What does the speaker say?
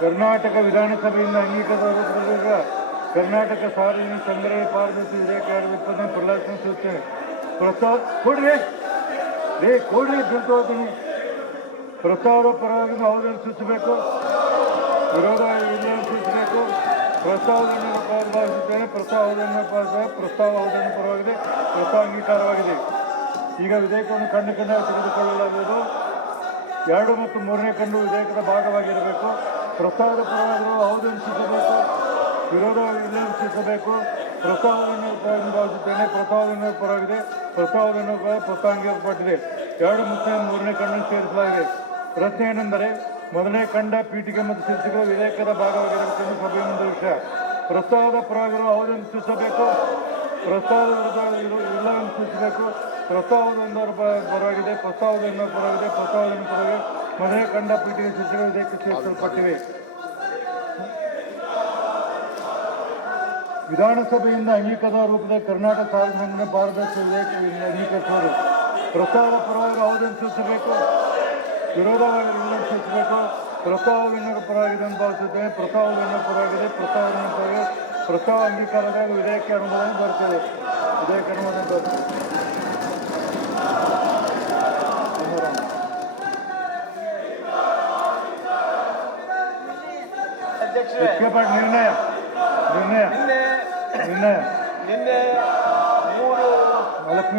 ಕರ್ನಾಟಕ ವಿಧಾನಸಭೆಯಿಂದ ಅಂಗೀಕೃತ ಕರ್ನಾಟಕ ಸಾರಿಗೆ ಸಂಗ್ರಹ ಪಾರದರ್ಶಿ ವಿಧೇಯಕ 2020 ಪ್ರಲಾಸನ ಸೂಚನೆ ಪ್ರಸ್ತಾವ ಕೊಡ್ರಿ ಬಿಲ್ತೋತೀನಿ ಪ್ರಸ್ತಾವದ ಪರವಾಗಿ ಅವಧಿ ಸೂಚಿಸಬೇಕು, ವಿರೋಧ ಸೂಚಿಸಬೇಕು. ಪ್ರಸ್ತಾವವನ್ನು ಭಾವಿಸುತ್ತೇನೆ. ಪ್ರಸ್ತಾವ ಅವಧಿಯನ್ನು ಪರವಾಗಿದೆ. ಪ್ರಸ್ತಾವ ಅಂಗೀಕಾರವಾಗಿದೆ. ಈಗ ವಿಧೇಯಕವನ್ನು ಖಂಡಿತ ತೆಗೆದುಕೊಳ್ಳಲಾಗುವುದು. 2 ಮತ್ತು 3ನೇ ಖಂಡು ವಿಧೇಯಕದ ಭಾಗವಾಗಿರಬೇಕು. ಪ್ರಸ್ತಾವದ ಪರವಾಗಿರುವ ಅವಧಿಯನ್ನು ಸೂಚಿಸಬೇಕು, ವಿರೋಧ ಸೂಚಿಸಬೇಕು. ಪ್ರಸ್ತಾವವನ್ನು ಭಾವಿಸುತ್ತೇನೆ. ಪ್ರಸ್ತಾವವನ್ನು ಪರವಾಗಿದೆ. ಪ್ರಸ್ತಾವವನ್ನು ಪ್ರಸ್ತಾವಿಸಲ್ಪಟ್ಟಿದೆ. 2 ಮತ್ತು 3ನೇ ಖಂಡನ್ನು ಸೇರಿಸಲಾಗಿದೆ. ಪ್ರಶ್ನೆ ಏನೆಂದರೆ, 1ನೇ ಖಂಡ ಪೀಠಿಕೆ ಮತ್ತು ಶೀರ್ಷಿಕೆ ವಿಧೇಯಕದ ಭಾಗವಾಗಿರಬೇಕೆಂದು ಸಭೆಯ ಮುಂದೆ ವಿಷಯ. ಪ್ರಸ್ತಾವದ ಪರವಾಗಿರುವ ಅವಧಿಯನ್ನು ಸೂಚಿಸಬೇಕು, ಪ್ರಸ್ತಾವದ ಇಲ್ಲವನ್ನು ಸೂಚಿಸಬೇಕು. ಪ್ರಸ್ತಾವದ ಪರವಾಗಿದೆ, ಪ್ರಸ್ತಾವದ ಪರವಾಗಿದೆ, ಪ್ರಸ್ತಾವದ ಪರವಾಗಿ 1ನೇ ಖಂಡ ಪೀಠಿಕೆ ಶೀರ್ಷಿಕೆ ವಿಧೇಯಕ ಸೇರಿಸಲ್ಪಟ್ಟಿವೆ. ವಿಧಾನಸಭೆಯಿಂದ ಅಂಗೀಕೃತ ರೂಪದ ಕರ್ನಾಟಕ ಸಾರಿಗೆ ಸಂಘಟನೆ ಪಾರದರ್ಶಿ ವಿಧೇಯಕ ಅಂಗೀಕರಿಸುವುದು. ಪ್ರಸ್ತಾವದ ಪರವಾಗಿ ಅವಧಿಯನ್ನು ಸೂಚಿಸಬೇಕು, ವಿರೋಧವಾಗಿ ಇಲ್ಲ ಸೂಚಿಸಬೇಕು. ಪ್ರಸ್ತಾವವನ್ನು ಪರವಾಗಿದೆ ಎಂದು ಭಾವಿಸುತ್ತೇನೆ. ಪ್ರಸ್ತಾವವನ್ನು ಪರವಾಗಿದೆ. ಪ್ರಸ್ತಾವವನ್ನು ಪರವಾಗಿ ಪ್ರಸ್ತಾವ ಅಂಗೀಕಾರದಾಗ ವಿಧೇಯಕ ಅನುಮೋದನೆ ಬರುತ್ತದೆ.